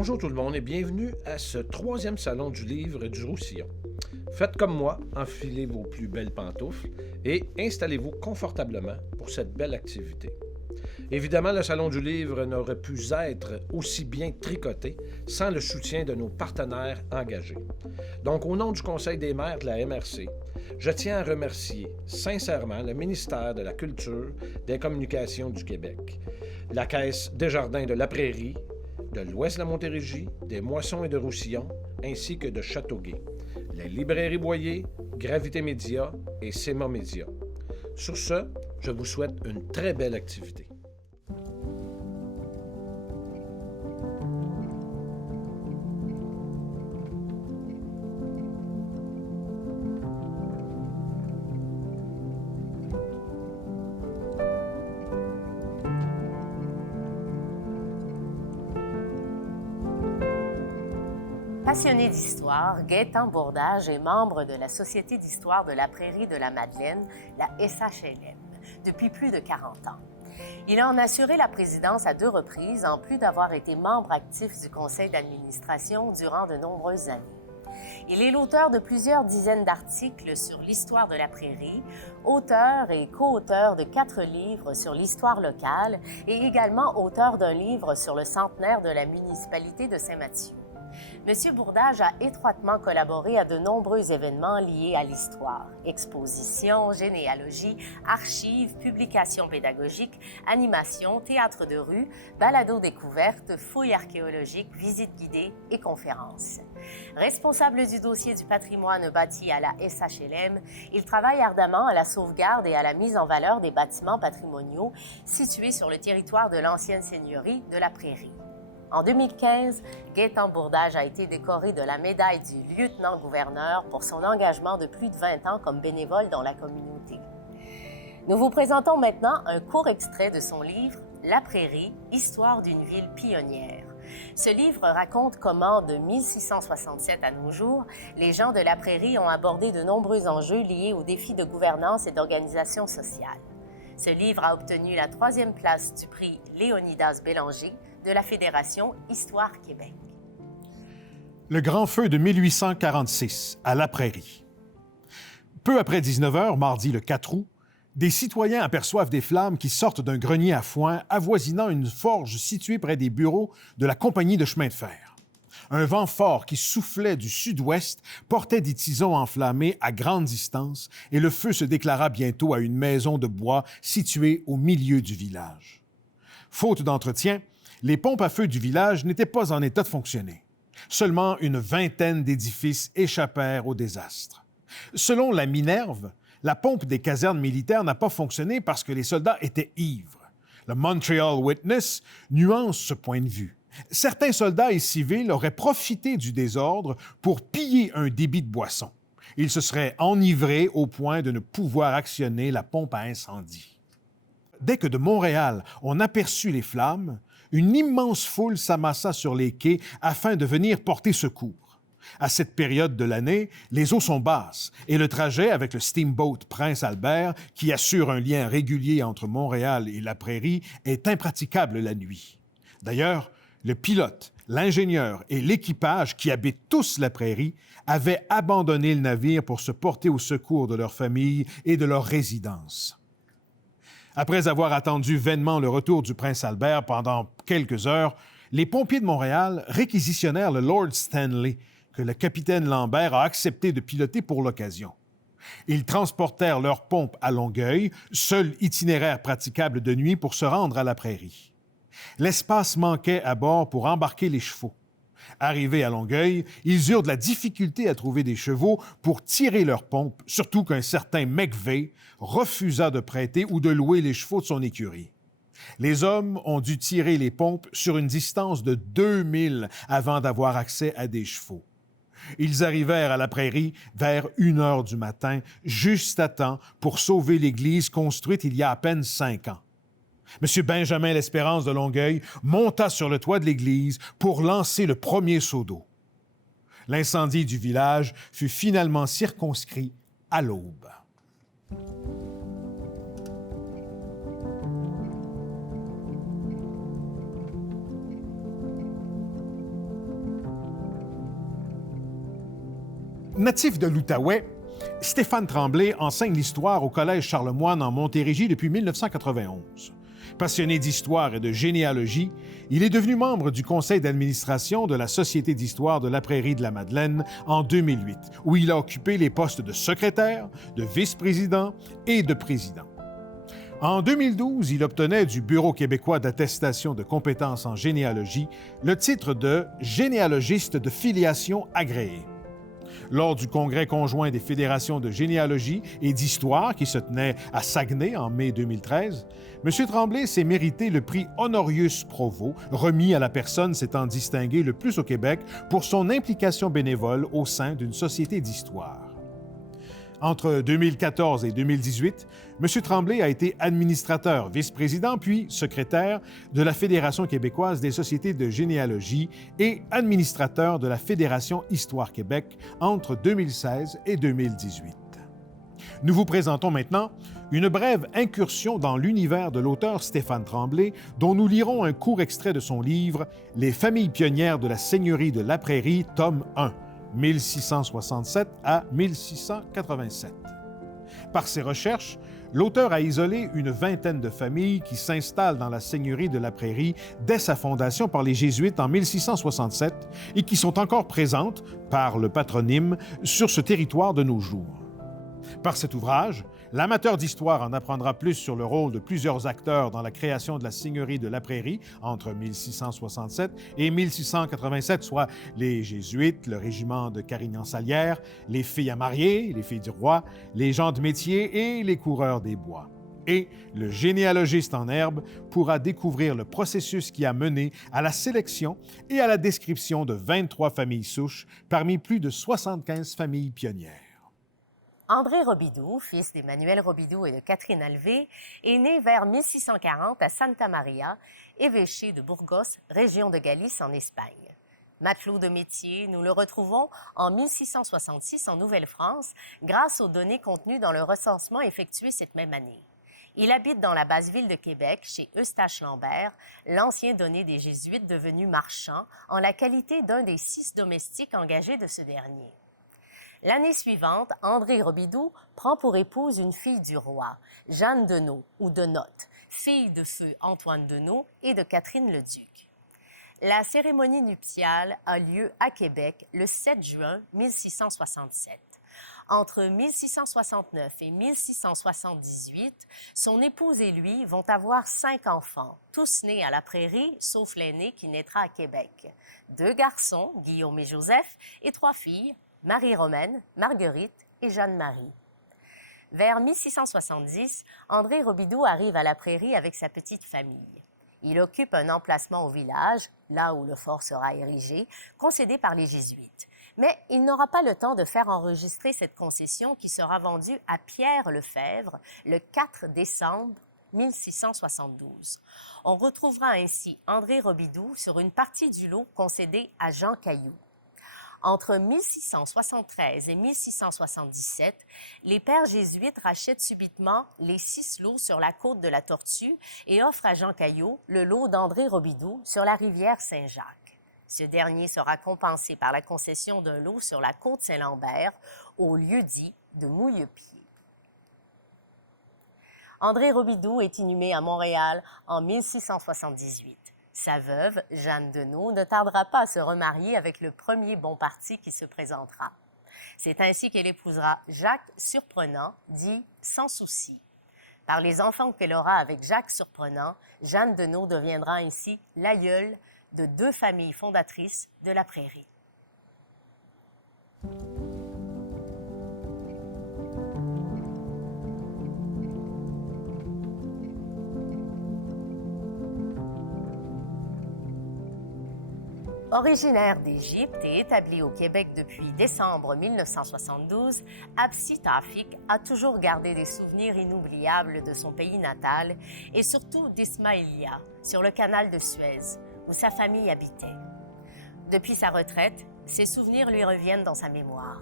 Bonjour tout le monde et bienvenue à ce troisième salon du livre du Roussillon. Faites comme moi, enfilez vos plus belles pantoufles et installez-vous confortablement pour cette belle activité. Évidemment, le salon du livre n'aurait pu être aussi bien tricoté sans le soutien de nos partenaires engagés. Donc, au nom du Conseil des maires de la MRC, je tiens à remercier sincèrement le ministère de la Culture, des Communications du Québec, la Caisse Desjardins de la Prairie, de l'Ouest de la Montérégie, des Moissons et de Roussillon, ainsi que de Châteauguay, les librairies Boyer, Gravité Média et Sema Média. Sur ce, je vous souhaite une très belle activité. Passionné d'histoire, Gaétan Bourdage est membre de la Société d'histoire de la Prairie de la Madeleine, la SHLM, depuis plus de 40 ans. Il en a assuré la présidence à 2 reprises, en plus d'avoir été membre actif du conseil d'administration durant de nombreuses années. Il est l'auteur de plusieurs dizaines d'articles sur l'histoire de la Prairie, auteur et co-auteur de 4 livres sur l'histoire locale et également auteur d'un livre sur le centenaire de la municipalité de Saint-Mathieu. M. Bourdage a étroitement collaboré à de nombreux événements liés à l'histoire. Expositions, généalogie, archives, publications pédagogiques, animations, théâtre de rue, balados-découvertes, fouilles archéologiques, visites guidées et conférences. Responsable du dossier du patrimoine bâti à la SHLM, il travaille ardemment à la sauvegarde et à la mise en valeur des bâtiments patrimoniaux situés sur le territoire de l'ancienne seigneurie de la Prairie. En 2015, Gaétan Bourdage a été décoré de la médaille du lieutenant-gouverneur pour son engagement de plus de 20 ans comme bénévole dans la communauté. Nous vous présentons maintenant un court extrait de son livre « La Prairie, histoire d'une ville pionnière ». Ce livre raconte comment, de 1667 à nos jours, les gens de la Prairie ont abordé de nombreux enjeux liés aux défis de gouvernance et d'organisation sociale. Ce livre a obtenu la 3e place du prix Léonidas Bélanger de la Fédération Histoire Québec. Le grand feu de 1846, à La Prairie. Peu après 19 h, mardi le 4 août, des citoyens aperçoivent des flammes qui sortent d'un grenier à foin avoisinant une forge située près des bureaux de la compagnie de chemin de fer. Un vent fort qui soufflait du sud-ouest portait des tisons enflammés à grande distance et le feu se déclara bientôt à une maison de bois située au milieu du village. Faute d'entretien, les pompes à feu du village n'étaient pas en état de fonctionner. Seulement une vingtaine d'édifices échappèrent au désastre. Selon la Minerve, la pompe des casernes militaires n'a pas fonctionné parce que les soldats étaient ivres. Le Montreal Witness nuance ce point de vue. Certains soldats et civils auraient profité du désordre pour piller un débit de boisson. Ils se seraient enivrés au point de ne pouvoir actionner la pompe à incendie. Dès que de Montréal on aperçut les flammes, une immense foule s'amassa sur les quais afin de venir porter secours. À cette période de l'année, les eaux sont basses et le trajet avec le steamboat Prince Albert, qui assure un lien régulier entre Montréal et la Prairie, est impraticable la nuit. D'ailleurs, le pilote, l'ingénieur et l'équipage, qui habitent tous la Prairie, avaient abandonné le navire pour se porter au secours de leurs familles et de leurs résidences. Après avoir attendu vainement le retour du prince Albert pendant quelques heures, les pompiers de Montréal réquisitionnèrent le Lord Stanley, que le capitaine Lambert a accepté de piloter pour l'occasion. Ils transportèrent leurs pompes à Longueuil, seul itinéraire praticable de nuit pour se rendre à la Prairie. L'espace manquait à bord pour embarquer les chevaux. Arrivés à Longueuil, ils eurent de la difficulté à trouver des chevaux pour tirer leurs pompes, surtout qu'un certain McVeigh refusa de prêter ou de louer les chevaux de son écurie. Les hommes ont dû tirer les pompes sur une distance de 2000 avant d'avoir accès à des chevaux. Ils arrivèrent à la Prairie vers 1 heure du matin, juste à temps pour sauver l'église construite il y a à peine 5 ans. M. Benjamin L'Espérance de Longueuil monta sur le toit de l'église pour lancer le premier seau d'eau. L'incendie du village fut finalement circonscrit à l'aube. Natif de l'Outaouais, Stéphane Tremblay enseigne l'histoire au Collège Charlemagne en Montérégie depuis 1991. Passionné d'histoire et de généalogie, il est devenu membre du conseil d'administration de la Société d'histoire de la Prairie de la Madeleine en 2008, où il a occupé les postes de secrétaire, de vice-président et de président. En 2012, il obtenait du Bureau québécois d'attestation de compétences en généalogie le titre de généalogiste de filiation agréé. Lors du congrès conjoint des fédérations de généalogie et d'histoire qui se tenait à Saguenay en mai 2013, M. Tremblay s'est mérité le prix Honorius Provo, remis à la personne s'étant distinguée le plus au Québec pour son implication bénévole au sein d'une société d'histoire. Entre 2014 et 2018, M. Tremblay a été administrateur, vice-président puis secrétaire de la Fédération québécoise des sociétés de généalogie et administrateur de la Fédération Histoire Québec entre 2016 et 2018. Nous vous présentons maintenant une brève incursion dans l'univers de l'auteur Stéphane Tremblay, dont nous lirons un court extrait de son livre « Les familles pionnières de la Seigneurie de la Prairie, tome 1 ». 1667 à 1687. Par ses recherches, l'auteur a isolé une vingtaine de familles qui s'installent dans la seigneurie de la Prairie dès sa fondation par les Jésuites en 1667 et qui sont encore présentes, par le patronyme, sur ce territoire de nos jours. Par cet ouvrage, l'amateur d'histoire en apprendra plus sur le rôle de plusieurs acteurs dans la création de la seigneurie de la Prairie entre 1667 et 1687, soit les Jésuites, le régiment de Carignan-Salière, les filles à marier, les filles du roi, les gens de métier et les coureurs des bois. Et le généalogiste en herbe pourra découvrir le processus qui a mené à la sélection et à la description de 23 familles souches parmi plus de 75 familles pionnières. André Robidoux, fils d'Emmanuel Robidoux et de Catherine Alvé, est né vers 1640 à Santa Maria, évêché de Burgos, région de Galice en Espagne. Matelot de métier, nous le retrouvons en 1666 en Nouvelle-France grâce aux données contenues dans le recensement effectué cette même année. Il habite dans la basse ville de Québec, chez Eustache Lambert, l'ancien donné des Jésuites devenu marchand, en la qualité d'un des 6 domestiques engagés de ce dernier. L'année suivante, André Robidoux prend pour épouse une fille du roi, Jeanne Deneau ou de Notte, fille de feu Antoine Deneau et de Catherine le Duc. La cérémonie nuptiale a lieu à Québec le 7 juin 1667. Entre 1669 et 1678, son épouse et lui vont avoir 5 enfants, tous nés à la Prairie, sauf l'aîné qui naîtra à Québec. 2 garçons, Guillaume et Joseph, et 3 filles, Marie-Romaine, Marguerite et Jeanne-Marie. Vers 1670, André Robidoux arrive à la Prairie avec sa petite famille. Il occupe un emplacement au village, là où le fort sera érigé, concédé par les Jésuites. Mais il n'aura pas le temps de faire enregistrer cette concession qui sera vendue à Pierre Lefebvre le 4 décembre 1672. On retrouvera ainsi André Robidoux sur une partie du lot concédé à Jean Cailloux. Entre 1673 et 1677, les pères jésuites rachètent subitement les 6 lots sur la côte de la Tortue et offrent à Jean Cailloux le lot d'André Robidoux sur la rivière Saint-Jacques. Ce dernier sera compensé par la concession d'un lot sur la côte Saint-Lambert, au lieu-dit de Mouillepied. André Robidoux est inhumé à Montréal en 1678. Sa veuve, Jeanne Deneau, ne tardera pas à se remarier avec le premier bon parti qui se présentera. C'est ainsi qu'elle épousera Jacques Surprenant, dit Sans Souci. Par les enfants qu'elle aura avec Jacques Surprenant, Jeanne Deneau deviendra ainsi l'aïeule de 2 familles fondatrices de la Prairie. Originaire d'Égypte et établi au Québec depuis décembre 1972, Absi Tafik a toujours gardé des souvenirs inoubliables de son pays natal et surtout d'Ismaïlia, sur le canal de Suez, où sa famille habitait. Depuis sa retraite, ses souvenirs lui reviennent dans sa mémoire.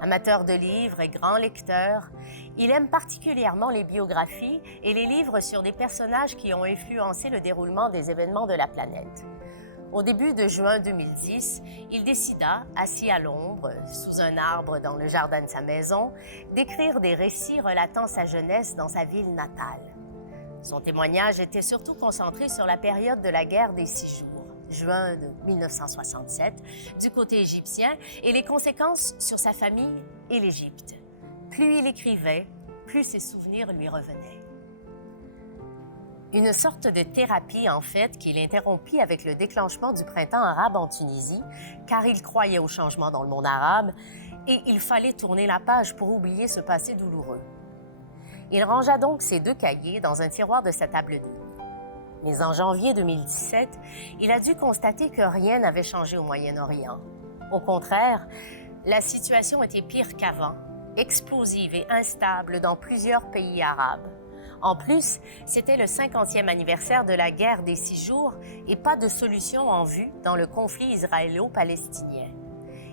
Amateur de livres et grand lecteur, il aime particulièrement les biographies et les livres sur des personnages qui ont influencé le déroulement des événements de la planète. Au début de juin 2010, il décida, assis à l'ombre, sous un arbre dans le jardin de sa maison, d'écrire des récits relatant sa jeunesse dans sa ville natale. Son témoignage était surtout concentré sur la période de la guerre des 6 jours, juin de 1967, du côté égyptien, et les conséquences sur sa famille et l'Égypte. Plus il écrivait, plus ses souvenirs lui revenaient. Une sorte de thérapie, en fait, qu'il interrompit avec le déclenchement du printemps arabe en Tunisie, car il croyait au changement dans le monde arabe et il fallait tourner la page pour oublier ce passé douloureux. Il rangea donc ses 2 cahiers dans un tiroir de sa table de nuit. Mais en janvier 2017, il a dû constater que rien n'avait changé au Moyen-Orient. Au contraire, la situation était pire qu'avant, explosive et instable dans plusieurs pays arabes. En plus, c'était le 50e anniversaire de la guerre des 6 jours et pas de solution en vue dans le conflit israélo-palestinien.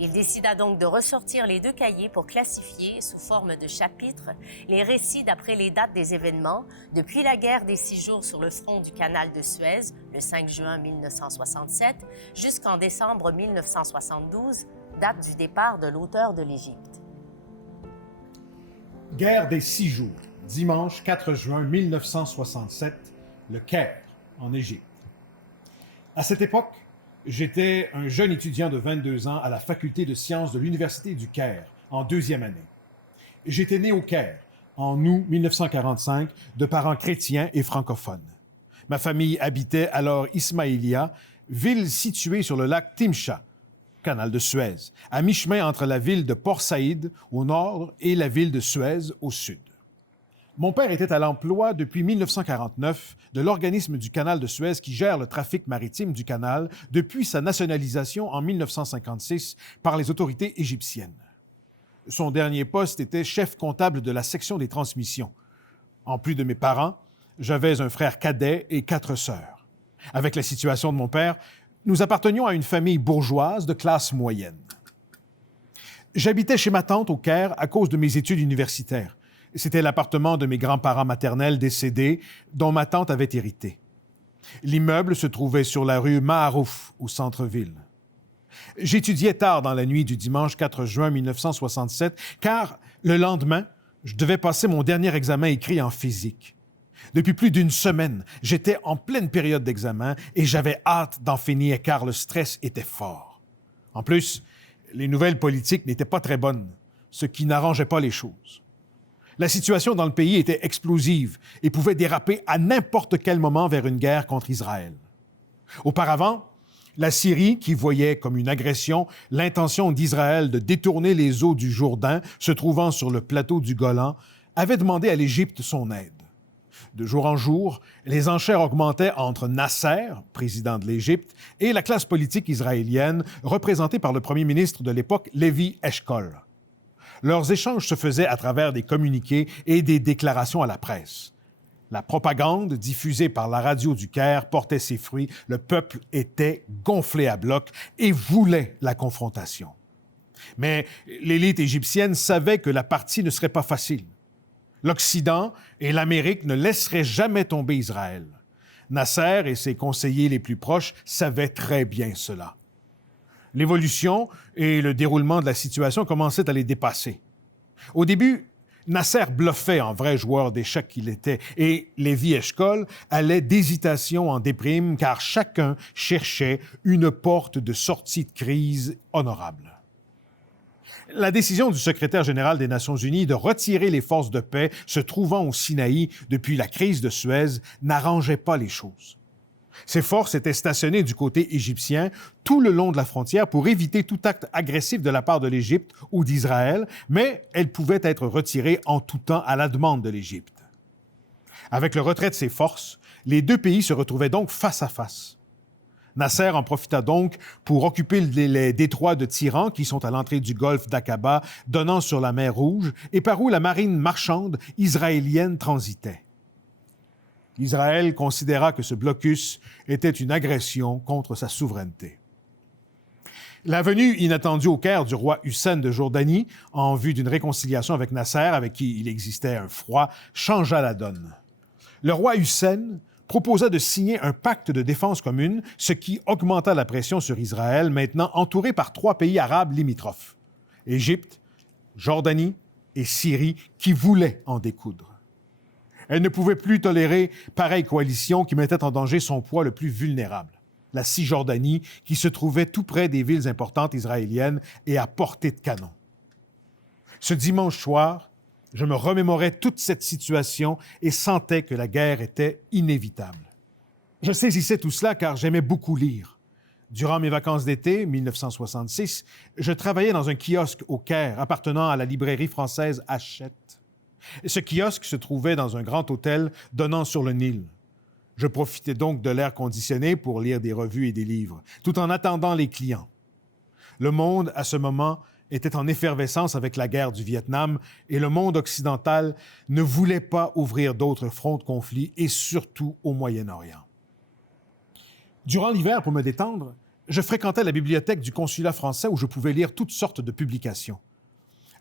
Il décida donc de ressortir les 2 cahiers pour classifier, sous forme de chapitres, les récits d'après les dates des événements, depuis la guerre des 6 jours sur le front du canal de Suez, le 5 juin 1967, jusqu'en décembre 1972, date du départ de l'auteur de l'Égypte. Guerre des 6 jours. Dimanche 4 juin 1967, le Caire, en Égypte. À cette époque, j'étais un jeune étudiant de 22 ans à la faculté de sciences de l'Université du Caire, en 2e année. J'étais né au Caire, en août 1945, de parents chrétiens et francophones. Ma famille habitait alors Ismaïlia, ville située sur le lac Timcha, canal de Suez, à mi-chemin entre la ville de Port Saïd, au nord, et la ville de Suez, au sud. Mon père était à l'emploi depuis 1949 de l'organisme du canal de Suez qui gère le trafic maritime du canal depuis sa nationalisation en 1956 par les autorités égyptiennes. Son dernier poste était chef comptable de la section des transmissions. En plus de mes parents, j'avais un frère cadet et 4 sœurs. Avec la situation de mon père, nous appartenions à une famille bourgeoise de classe moyenne. J'habitais chez ma tante au Caire à cause de mes études universitaires. C'était l'appartement de mes grands-parents maternels décédés dont ma tante avait hérité. L'immeuble se trouvait sur la rue Maharouf, au centre-ville. J'étudiais tard dans la nuit du dimanche 4 juin 1967, car le lendemain, je devais passer mon dernier examen écrit en physique. Depuis plus d'1 semaine, j'étais en pleine période d'examen et j'avais hâte d'en finir car le stress était fort. En plus, les nouvelles politiques n'étaient pas très bonnes, ce qui n'arrangeait pas les choses. La situation dans le pays était explosive et pouvait déraper à n'importe quel moment vers une guerre contre Israël. Auparavant, la Syrie, qui voyait comme une agression l'intention d'Israël de détourner les eaux du Jourdain se trouvant sur le plateau du Golan, avait demandé à l'Égypte son aide. De jour en jour, les enchères augmentaient entre Nasser, président de l'Égypte, et la classe politique israélienne, représentée par le premier ministre de l'époque, Levi Eshkol. Leurs échanges se faisaient à travers des communiqués et des déclarations à la presse. La propagande diffusée par la radio du Caire portait ses fruits. Le peuple était gonflé à bloc et voulait la confrontation. Mais l'élite égyptienne savait que la partie ne serait pas facile. L'Occident et l'Amérique ne laisseraient jamais tomber Israël. Nasser et ses conseillers les plus proches savaient très bien cela. L'évolution et le déroulement de la situation commençaient à les dépasser. Au début, Nasser bluffait en vrai joueur d'échecs qu'il était et Levi Eshkol allait d'hésitation en déprime car chacun cherchait une porte de sortie de crise honorable. La décision du secrétaire général des Nations unies de retirer les forces de paix se trouvant au Sinaï depuis la crise de Suez n'arrangeait pas les choses. Ces forces étaient stationnées du côté égyptien tout le long de la frontière pour éviter tout acte agressif de la part de l'Égypte ou d'Israël, mais elles pouvaient être retirées en tout temps à la demande de l'Égypte. Avec le retrait de ces forces, les 2 pays se retrouvaient donc face à face. Nasser en profita donc pour occuper les détroits de Tiran qui sont à l'entrée du golfe d'Aqaba, donnant sur la mer Rouge, et par où la marine marchande israélienne transitait. Israël considéra que ce blocus était une agression contre sa souveraineté. La venue inattendue au Caire du roi Hussein de Jordanie, en vue d'une réconciliation avec Nasser, avec qui il existait un froid, changea la donne. Le roi Hussein proposa de signer un pacte de défense commune, ce qui augmenta la pression sur Israël, maintenant entouré par 3 pays arabes limitrophes, Égypte, Jordanie et Syrie, qui voulaient en découdre. Elle ne pouvait plus tolérer pareille coalition qui mettait en danger son poids le plus vulnérable, la Cisjordanie, qui se trouvait tout près des villes importantes israéliennes et à portée de canon. Ce dimanche soir, je me remémorais toute cette situation et sentais que la guerre était inévitable. Je saisissais tout cela car j'aimais beaucoup lire. Durant mes vacances d'été, 1966, je travaillais dans un kiosque au Caire appartenant à la librairie française Hachette. Ce kiosque se trouvait dans un grand hôtel donnant sur le Nil. Je profitais donc de l'air conditionné pour lire des revues et des livres, tout en attendant les clients. Le monde, à ce moment, était en effervescence avec la guerre du Vietnam et le monde occidental ne voulait pas ouvrir d'autres fronts de conflit et surtout au Moyen-Orient. Durant l'hiver, pour me détendre, je fréquentais la bibliothèque du consulat français où je pouvais lire toutes sortes de publications.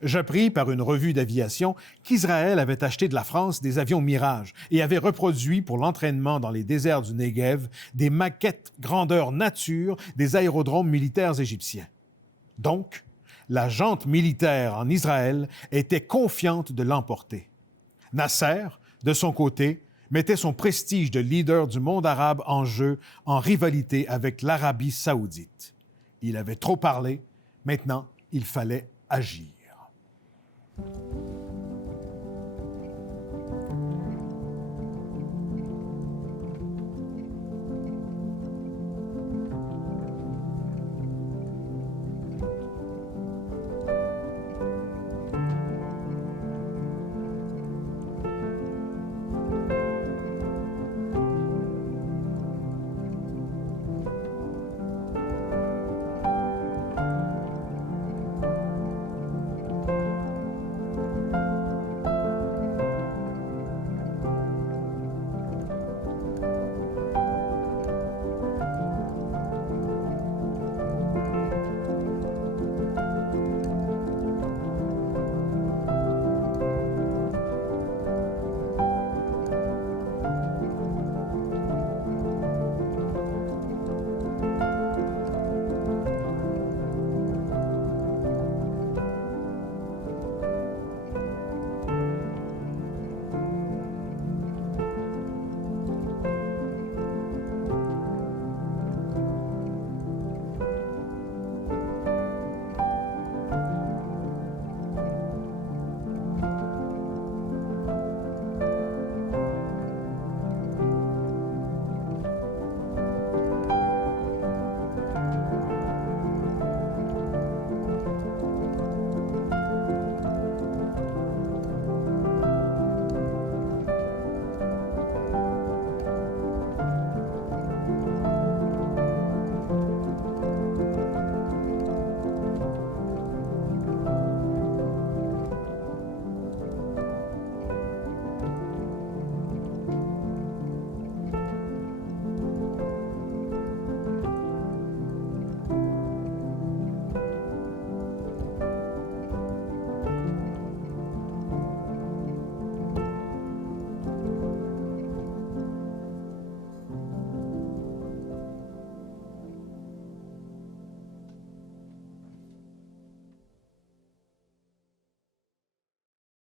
J'appris par une revue d'aviation qu'Israël avait acheté de la France des avions Mirage et avait reproduit pour l'entraînement dans les déserts du Negev des maquettes grandeur nature des aérodromes militaires égyptiens. Donc, la junte militaire en Israël était confiante de l'emporter. Nasser, de son côté, mettait son prestige de leader du monde arabe en jeu en rivalité avec l'Arabie saoudite. Il avait trop parlé, maintenant il fallait agir.